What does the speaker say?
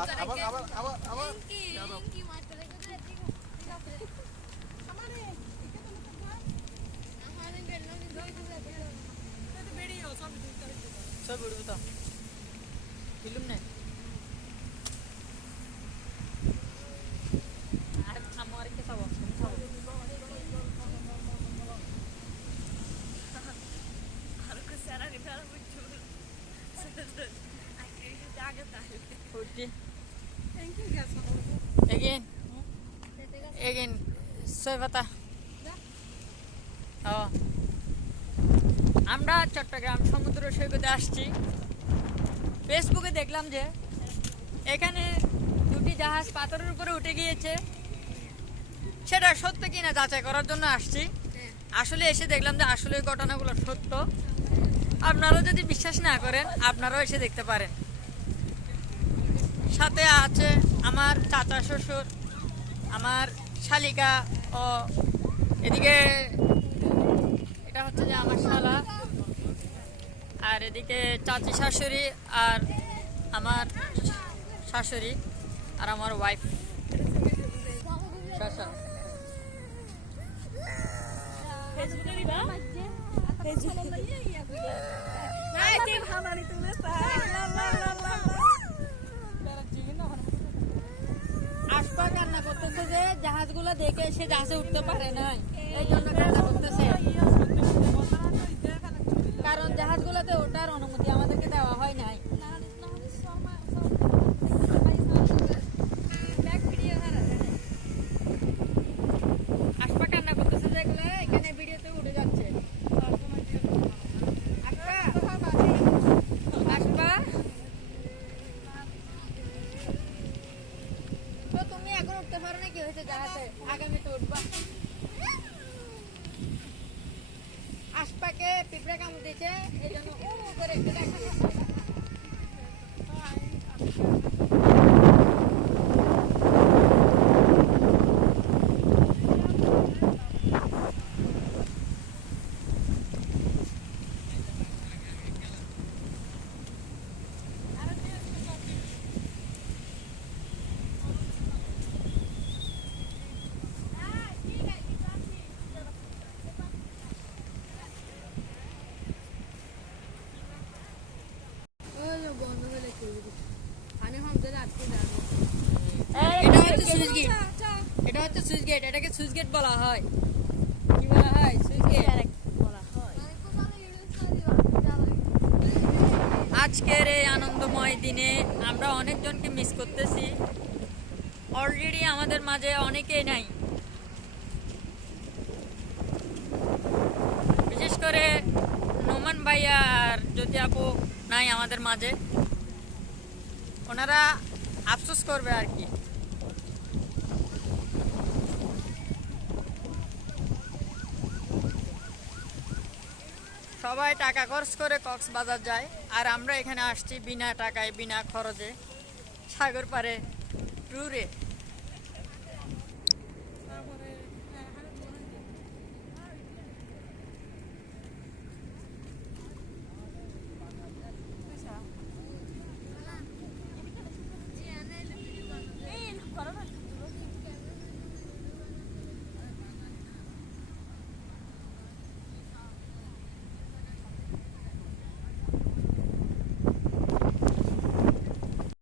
আবার আবার আবার আবার সব উঠবো তো ফিল্ম নেই আর আমার একটা খাবো Again, again, soy পাতা ও আমরা চট্টগ্রাম সমুদ্র সৈকতে আসছি ফেসবুকে দেখলাম যে এখানে দুটি জাহাজ পাথরের উপরে উঠে গিয়েছে সেটা সত্য কিনা যাচাই করার জন্য আসছি আসলে এসে দেখলাম যে আসলে এই ঘটনাগুলো সত্য আপনারাও যদি বিশ্বাস না করেন আপনারাও এসে দেখতে পারেন সাথে আছে আমার চাচা শ্বশুর আমার শালিকা ও এদিকে এটা হচ্ছে যে আমার শালা আর এদিকে চাচি শাশুড়ি আর আমার শাশুড়ি আর আমার ওয়াইফ শাশা আশপা কান্না করতেছে যে জাহাজগুলো দেখে সে জাহাজে উঠতে পারে না এই জন্য কান্না করতেছে কারণ জাহাজগুলোতে ওঠার অনুমতি আমাদেরকে দেওয়া হয় নাই আশপা কান্না করতেছে যে এগুলো এখানে ভিডিওতে উঠে যাচ্ছে আশপা তো তুমি এখন উঠতে পারো না কি হয়েছে জাহাজে আগামীতে উঠবা আশপাকে পিঁপড়ে কামড় দিয়েছে এই জন্য করে একটু দেখা যাচ্ছে এটা হচ্ছে সুইচ গেট এটাকে সুইচ গেট বলা হয় কি বলা হয় সুইচ গেট আজকের এই আনন্দময় দিনে আমরা অনেকজনকে মিস করতেছি অলরেডি আমাদের মাঝে অনেকেই নাই বিশেষ করে নোমান ভাইয়া আর জ্যোতি আপু নাই আমাদের মাঝে ওনারা আফসোস করবে আর কি সবাই টাকা খরচ করে কক্সবাজার যায় আর আমরা এখানে আসছি বিনা টাকায় বিনা খরচে সাগর পাড়ে ট্যুরে